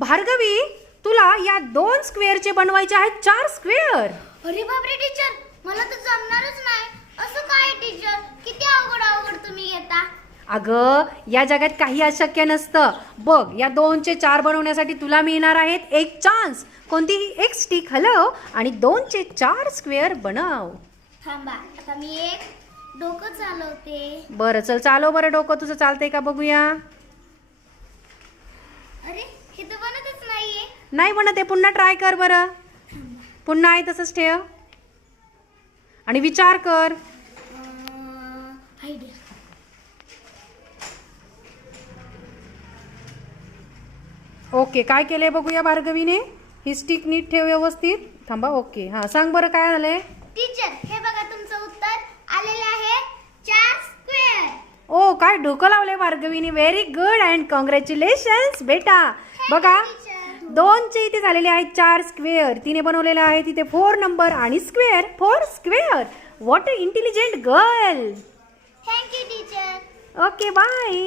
भार्गवी, तुला या 2 स्क्वेअरचे बनवायचे आहेत 4 स्क्वेअर. अरे बापरे टीचर, मला तर जमणारच नाही. असं काय टीचर, किती अवघड अवघड तुम्ही घेता. अगं, या जगात काही अशक्य नसतं. बघ, या 2चे 4 बनवण्यासाठी तुला मिळणार आहेत एक चान्स. कोणतीही एक स्टिक हलव आणि 2चे 4 स्क्वेअर बनव. थांबा, आता मी एक डोकं चालवते. बरं, चल चालव बरं डोकं. तुझं चालतंय का बघूया. अरे हे तर बनतच नाहीये. नाही बनत आहे, पुन्हा ट्राय कर बरं. पुन्हा आहे तसंच ठेव आणि विचार कर. आयडिया. ओके, काय केलंय बघूया भार्गवीने. ही स्टिक नीट ठेव व्यवस्थित. थांबा. ओके, हां सांग बरं काय झालंय. टीचर, हे बघा तुमचं उत्तर आलेलं आहे 4 स्क्वेअर. ओ, काय डोकं लावलंय भार्गवीने. व्हेरी गुड अँड कॉंग्रॅच्युलेशन्स बेटा. बघा, 2चे इथे झालेले आहेत 4 स्क्वेअर. तिने बनवलेले आहे तिथे 4 नंबर आणि square 4 square. What a intelligent girl. Thank you teacher. Okay, bye.